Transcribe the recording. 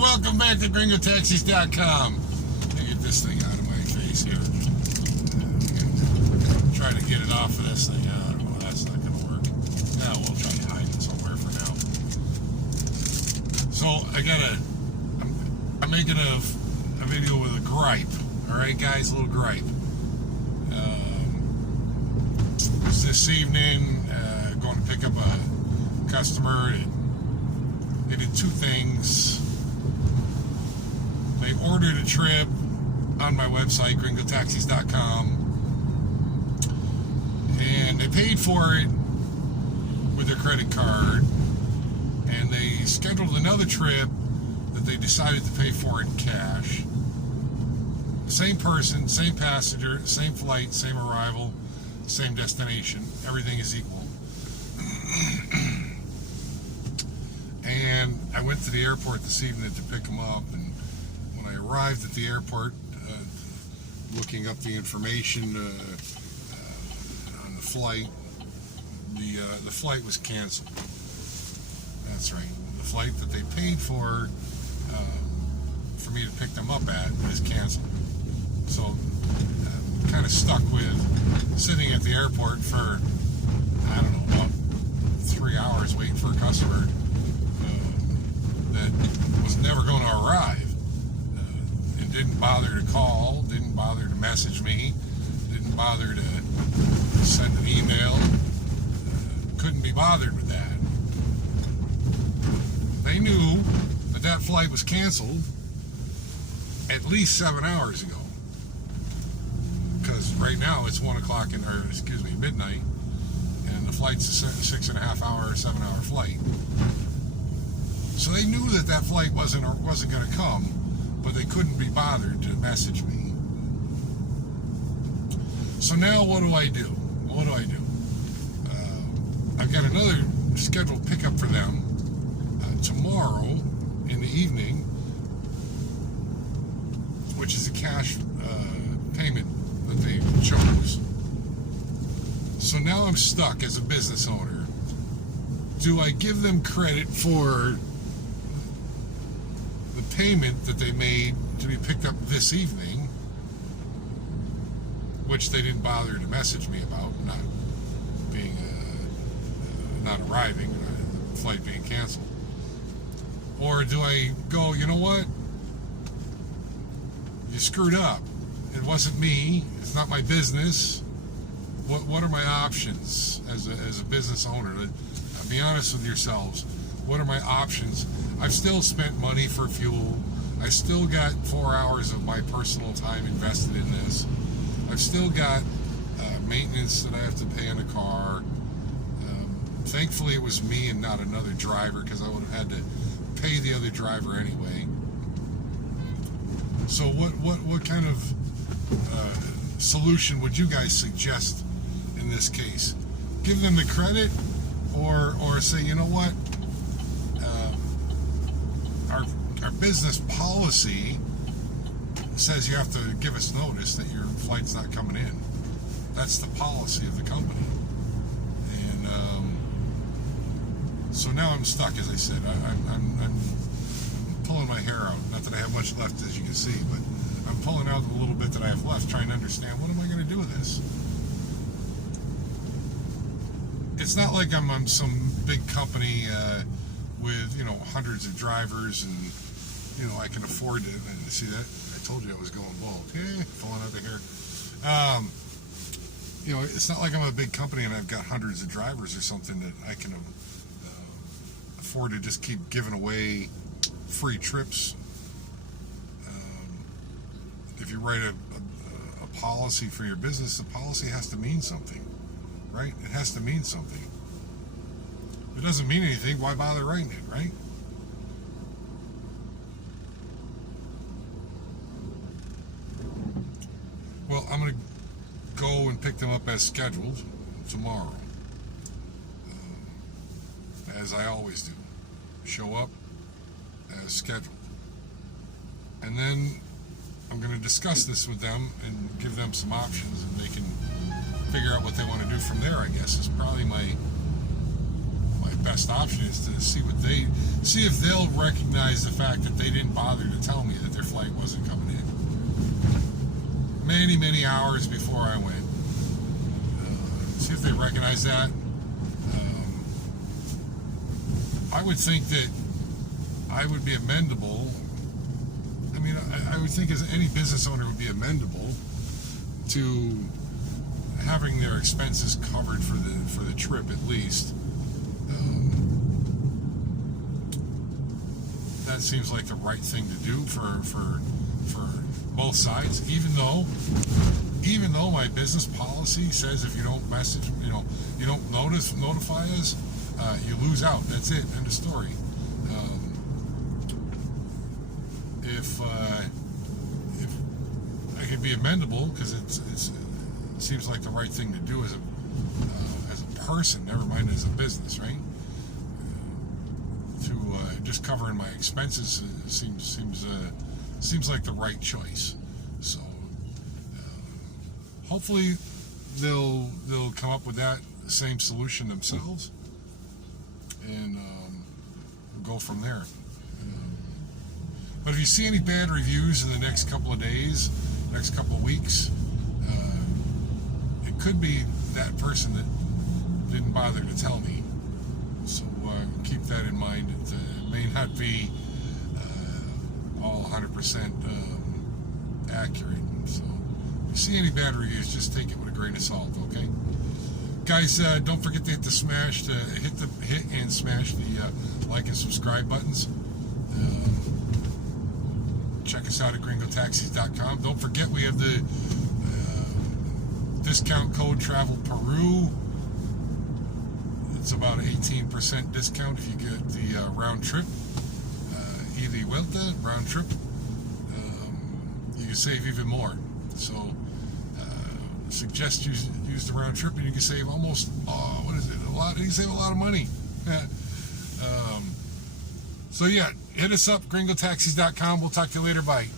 welcome back to GringoTaxis.com. Let me get this thing out of my face here. Trying to get it off of this thing. Well, that's not going to work. Now we'll try to hide it somewhere for now. So I'm making a video with a gripe. All right, guys, a little gripe. This evening, going to pick up a customer. They did two things. They ordered a trip on my website, GringoTaxis.com, and they paid for it with their credit card, and they scheduled another trip that they decided to pay for in cash. Same person, same passenger, same flight, same arrival, same destination. Everything is equal. And I went to the airport this evening to pick them up, and when I arrived at the airport, looking up the information on the flight, the flight was canceled. That's right. The flight that they paid for me to pick them up at is canceled. So I'm kind of stuck with sitting at the airport for, I don't know, about 3 hours waiting for a customer that was never going to arrive, and didn't bother to call, didn't bother to message me, didn't bother to send an email, couldn't be bothered with that. They knew that that flight was canceled at least 7 hours ago, because right now it's 1 o'clock midnight, and the flight's a 6.5 hour, 7 hour flight. So they knew that that flight wasn't going to come, but they couldn't be bothered to message me. So now what do I do? I've got another scheduled pickup for them tomorrow in the evening, which is a cash payment that they chose. So now I'm stuck as a business owner. Do I give them credit for the payment that they made to be picked up this evening, which they didn't bother to message me about, not arriving, the flight being canceled? Or do I go, you know what? You screwed up. It wasn't me. It's not my business. What are my options as a business owner? Be honest with yourselves. What are my options? I've still spent money for fuel. I still got 4 hours of my personal time invested in this. I've still got maintenance that I have to pay on a car. Thankfully, it was me and not another driver, because I would have had to pay the other driver anyway. So what kind of solution would you guys suggest in this case? Give them the credit, or say, you know what, our business policy says you have to give us notice that your flight's not coming in. That's the policy of the company. And so now I'm stuck, as I said. I'm pulling my hair out. Not that I have much left, as you can see, but I'm pulling out the little bit that I have left, trying to understand, what am I going to do with this? It's not like I'm some big company with, hundreds of drivers, and I can afford it. And see that? I told you I was going bald. Yeah, pulling out the hair. It's not like I'm a big company and I've got hundreds of drivers or something that I can afford to just keep giving away free trips. If you write a policy for your business, the policy has to mean something, right? It has to mean something. If it doesn't mean anything, why bother writing it, right? Well, I'm going to go and pick them up as scheduled tomorrow, as I always do. Show up as scheduled. And then I'm going to discuss this with them and give them some options, and they can figure out what they want to do from there, I guess, is probably my best option is to see if they'll recognize the fact that they didn't bother to tell me that their flight wasn't coming in many hours before I went. See if they recognize that. I would think that I would be amendable. I mean, I would think as any business owner would be amendable to having their expenses covered for the trip at least. That seems like the right thing to do for both sides. Even though my business policy says if you don't message, you don't notify us, you lose out. That's it. End of story. If I could be amendable, because it seems like the right thing to do as a person, never mind as a business, right? To just covering my expenses seems like the right choice. So hopefully they'll come up with that same solution themselves, and go from there. But if you see any bad reviews in the next couple of days, next couple of weeks, it could be that person that didn't bother to tell me. So keep that in mind. It may not be all 100% accurate. So if you see any bad reviews, just take it with a grain of salt, okay? Guys, don't forget to hit and smash the like and subscribe buttons. Check us out at gringotaxis.com. Don't forget we have the discount code Travel Peru. It's about 18% discount if you get the round trip. Ida y Vuelta, round trip. You can save even more. So suggest you use the round trip and you can save almost, a lot. You can save a lot of money. So yeah, hit us up, gringotaxis.com. We'll talk to you later. Bye.